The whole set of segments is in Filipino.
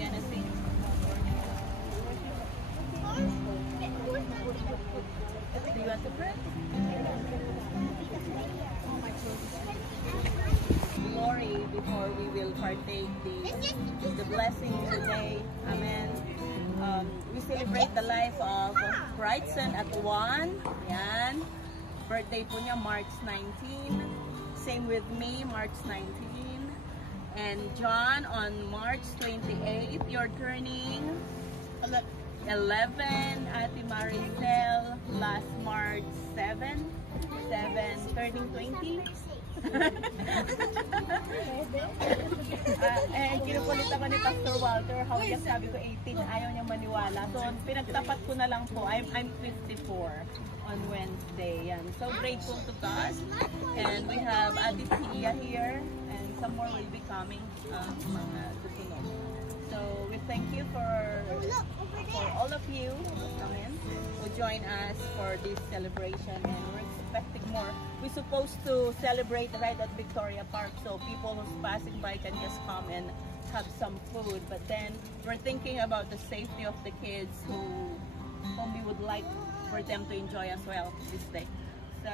gonna sing? Do you want to pray? Glory before we will partake the blessing today. Amen. We celebrate the life of Brightson at 1. Yan. Birthday po niya March 19. Same with me, March 19. And John on March 28. You're turning 11. Ate Maricel last March 7. Turning 20. Kinukulit ako ni Pastor Walter how yes, sabi ko 18, ayaw niyang maniwala. So pinagtapat ko na lang po, I'm 54 on Wednesday. Yan. So grateful to God. And we have Ate Tia here and some more will be coming mga susunod. So we thank you for all of you who join us for this celebration, and we're expecting more. We're supposed to celebrate right at Victoria Park, so people who's passing by can just come and have some food. But then we're thinking about the safety of the kids whom we would like for them to enjoy as well this day. So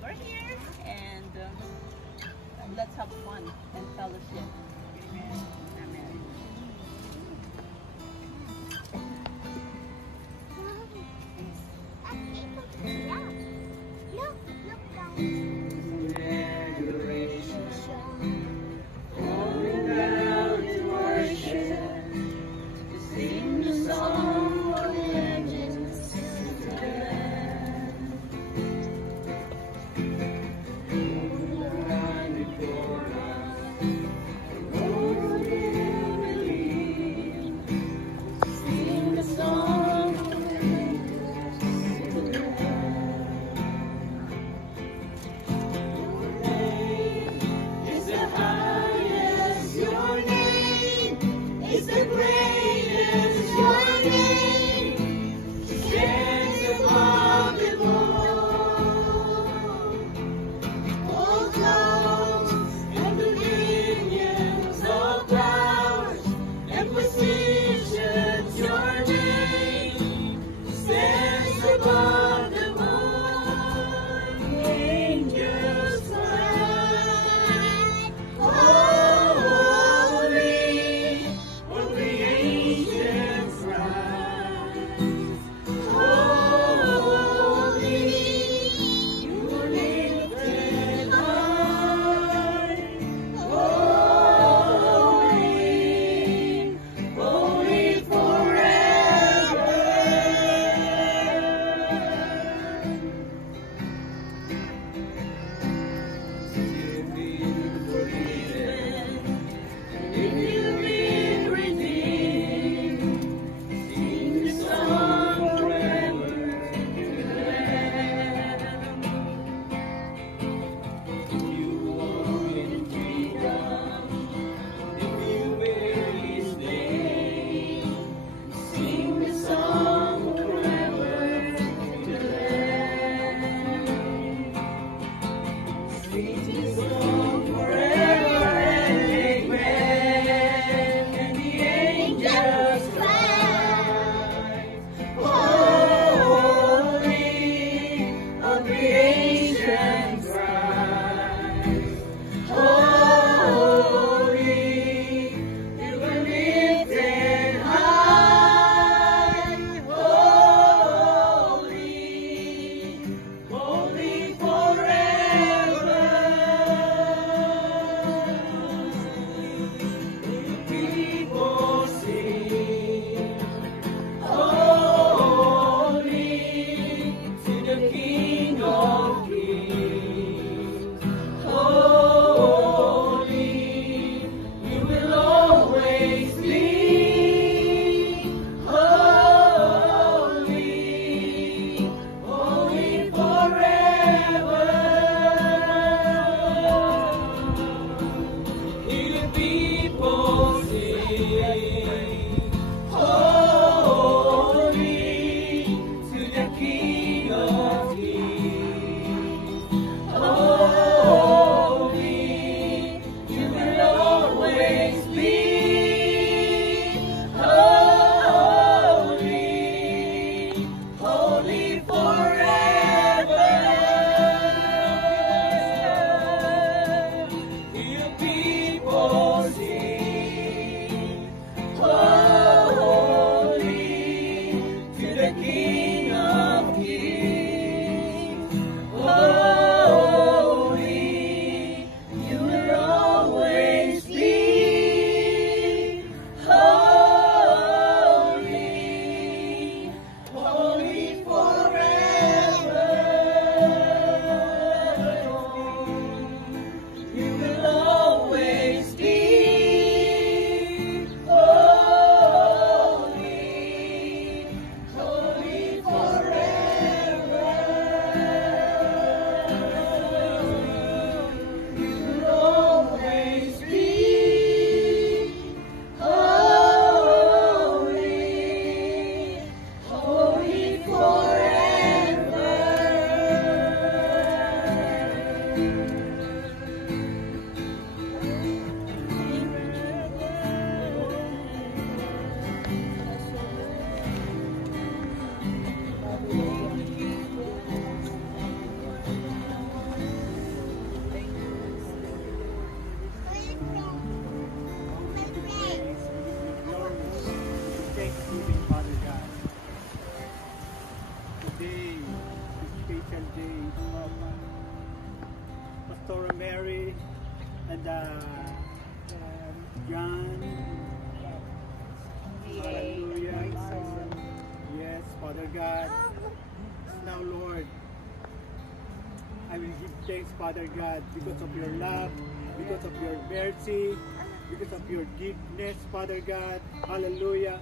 we're here and let's have fun and fellowship. Amen. Oh, and John. Hallelujah. Yes, Father God. Now, Lord, I will give thanks, Father God, because of your love, because of your mercy, because of your goodness, Father God. Hallelujah.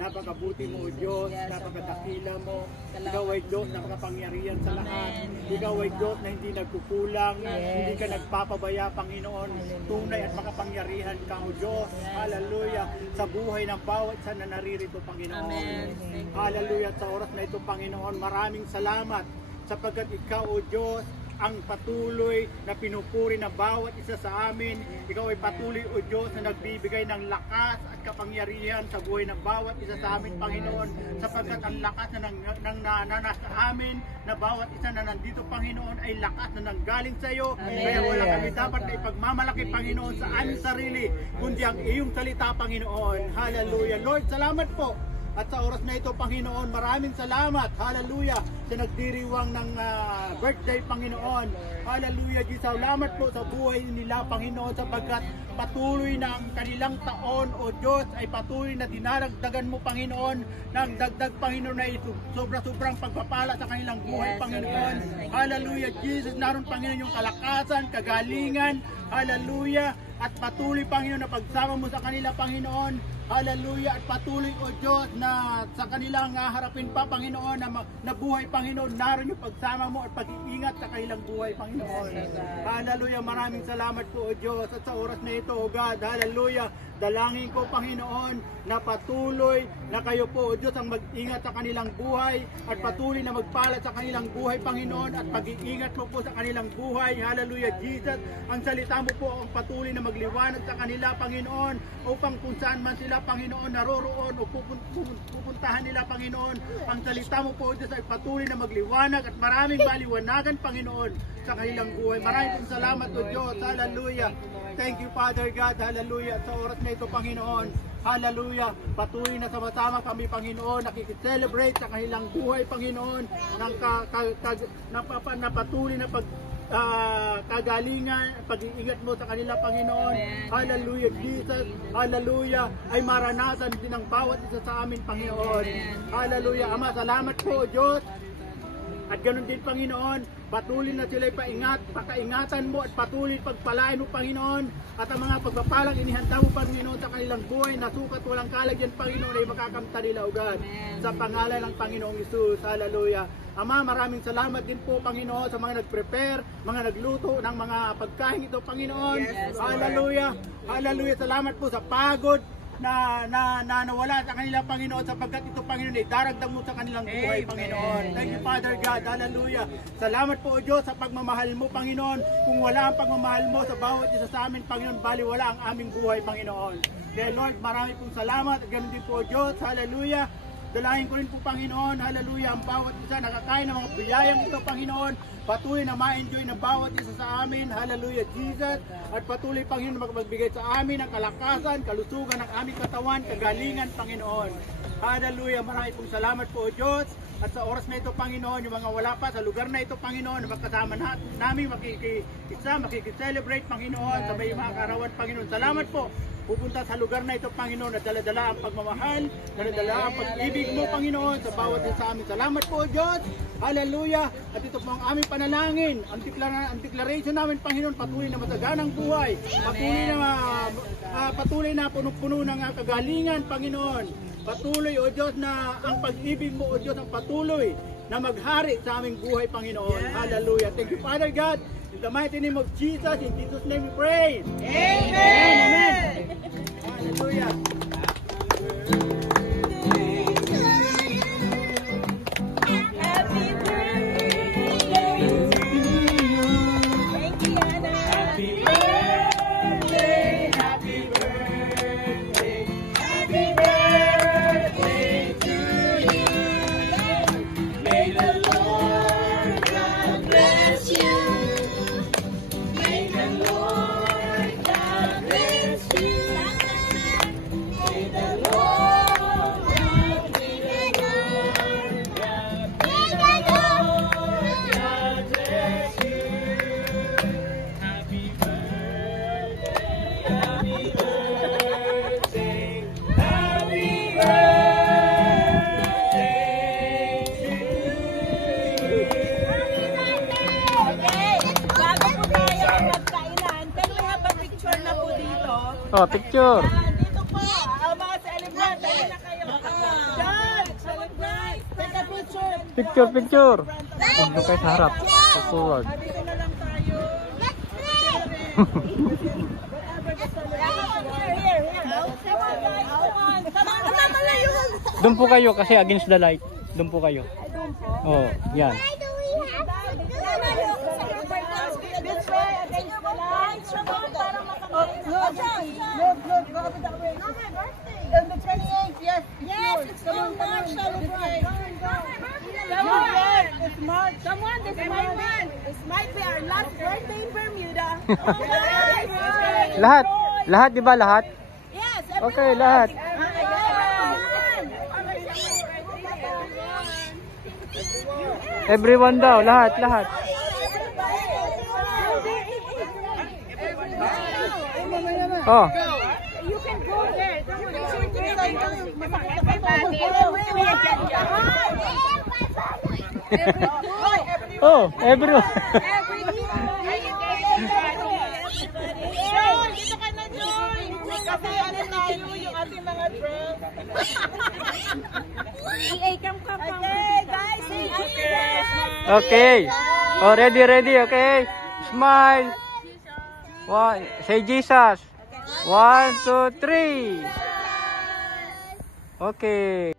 Napakabuti mo, O Diyos. Napakadakila mo. Ikaw ay Diyos, napakapangyarihan sa lahat. Ikaw ay Diyos na hindi nagkukulang, hindi ka nagpapabaya, Panginoon. Tunay at makapangyarihan ka, O Diyos. Hallelujah. Sa buhay ng bawat isa na naririto, Panginoon. Hallelujah. Sa oras na ito, Panginoon, maraming salamat sapagkat ikaw, O Diyos, ang patuloy na pinupuri na bawat isa sa amin. Ikaw ay patuloy, O Diyos, na nagbibigay ng lakas at kapangyarihan sa buhay ng bawat isa sa amin, Panginoon, sapagkat ang lakas na nasa amin, na bawat isa na nandito, Panginoon, ay lakas na nanggaling sa iyo. Kaya wala kami dapat na ipagmamalaki, Panginoon, sa aming sarili, kundi ang iyong salita, Panginoon. Hallelujah. Lord, salamat po. At sa oras na ito, Panginoon, maraming salamat. Hallelujah. Sa nagdiriwang ng birthday, Panginoon. Hallelujah. Salamat po sa buhay nila, Panginoon, sapagkat patuloy na ang kanilang taon, O Diyos, ay patuloy na dinaragdagan mo, Panginoon, ng dagdag, Panginoon, na ito. Sobra-sobrang pagpapala sa kanilang buhay, Panginoon. Hallelujah. Jesus, naroon, Panginoon, yung kalakasan, kagalingan. Hallelujah. At patuloy, Panginoon, na pagsama mo sa kanila, Panginoon. Hallelujah. At patuloy, O Diyos, na sa kanilang harapin pa, Panginoon, na buhay, Panginoon, naroon yung pagsama mo at pag-iingat sa kanilang buhay, Panginoon. Hallelujah. Maraming salamat po, O Diyos. At sa oras na ito, O God, hallelujah, dalangin ko, Panginoon, na patuloy na kayo po, O Diyos, ang mag-ingat sa kanilang buhay at patuloy na magpala sa kanilang buhay, Panginoon, at pag-iingat mo po sa kanilang buhay. Hallelujah, Jesus. Ang salita mo po ang patuloy na magliwanag sa kanila, Panginoon, upang kung saan man sila, Panginoon, naroroon o pupuntahan nila, Panginoon, ang salita mo po, O Diyos, ay patuloy na magliwanag at maraming maliwanagan, Panginoon, sa kanilang buhay. Maraming salamat, O Diyos. Hallelujah. Thank you, Father God. Hallelujah. At sa oras na ito, Panginoon, hallelujah, patuloy na sama-sama kami, Panginoon, nakikicelebrate sa kanilang buhay, Panginoon, ng patuloy na kagalingan, pag-iingat mo sa kanila, Panginoon. Hallelujah, Jesus. Hallelujah. Ay maranasan din ng bawat isa sa amin, Panginoon. Hallelujah. Ama, salamat po, Diyos. At ganun din, Panginoon, patuloy na sila'y pakaingatan mo at patuloy pagpalain mo, Panginoon. At ang mga pagpapalang inihanda mo, Panginoon, sa kanilang buhay, nasukat walang kalagyan, Panginoon, ay makakamta nila, O God. Sa pangalan ng Panginoong Hesus. Hallelujah. Ama, maraming salamat din po, Panginoon, sa mga nag-prepare, mga nagluto ng mga pagkain ito, Panginoon. Hallelujah. Hallelujah. Salamat po sa pagod na nawala sa kanila, Panginoon, sapagkat ito, Panginoon, ay daragdag mo sa kanilang buhay, Panginoon. Thank you, Father God. Hallelujah. Salamat po, O Diyos, sa pagmamahal mo, Panginoon. Kung wala ang pagmamahal mo sa bawat isa sa amin, Panginoon, bali wala ang aming buhay, Panginoon. Kaya, Lord, marami pong salamat. At ganun din po, O Diyos. Hallelujah. Dalahin ko rin po, Panginoon, hallelujah, ang bawat isa nakakain ng mga biyayang ito, Panginoon. Patuloy na ma-enjoy ng bawat isa sa amin, hallelujah, Jesus. At patuloy, Panginoon, magbigay sa amin ng kalakasan, kalusugan ng aming katawan, kagalingan, Panginoon. Hallelujah, marami pong salamat po, O Diyos. At sa oras na ito, Panginoon, yung mga wala pa sa lugar na ito, Panginoon, magkasama namin makikicelebrate, Panginoon, sa may mga karawan, Panginoon. Salamat po. Pupunta sa lugar na ito, Panginoon, at dala-dala ang pagmamahal, dala-dala ang pag-ibig mo, Panginoon, sa bawat isa sa amin. Salamat po, Diyos. Hallelujah. At ito po ang aming panalangin. Ang declaration namin, Panginoon, patuloy na mataganang buhay. Patuloy na puno-puno ng kagalingan, Panginoon. Patuloy, O Diyos, na ang pag-ibig mo, O Diyos, ang patuloy na maghari sa aming buhay, Panginoon. Hallelujah. Thank you, Father God. In the mighty name of Jesus, in Jesus' name we pray. Amen. Amen. Hallelujah. Happy birthday to you. Thank you, Anna. Happy birthday, happy birthday, happy birthday to you. May the Lord God bless you. May the Lord God bless you. Oh, picture. Yan, dito po. Ang mga celebrant. Dali na kayo. Yan, celebrate. Take a picture. Picture, picture. Oh, doon kayo sa harap. Sa forward. Dito na lang tayo. Doon po kayo kasi against the light. Doon po kayo. Oh, yan. On the 28th, yes. Yes, it's still March. Celebrate. Come on. It's March. Come on, this might be our last birthday in Bermuda. Lahat. Lahat, di ba lahat? Yes. Okay, lahat. Everyone daw, lahat, lahat. Oh. You can go there. Oh, everyone. Dito ka na, Joy. Kasi ano tayo, yung ating mga drums. Okay, guys. Okay. Oh, ready, ready, okay. Smile. One, say Jesus. 1, 2, 3. Okay.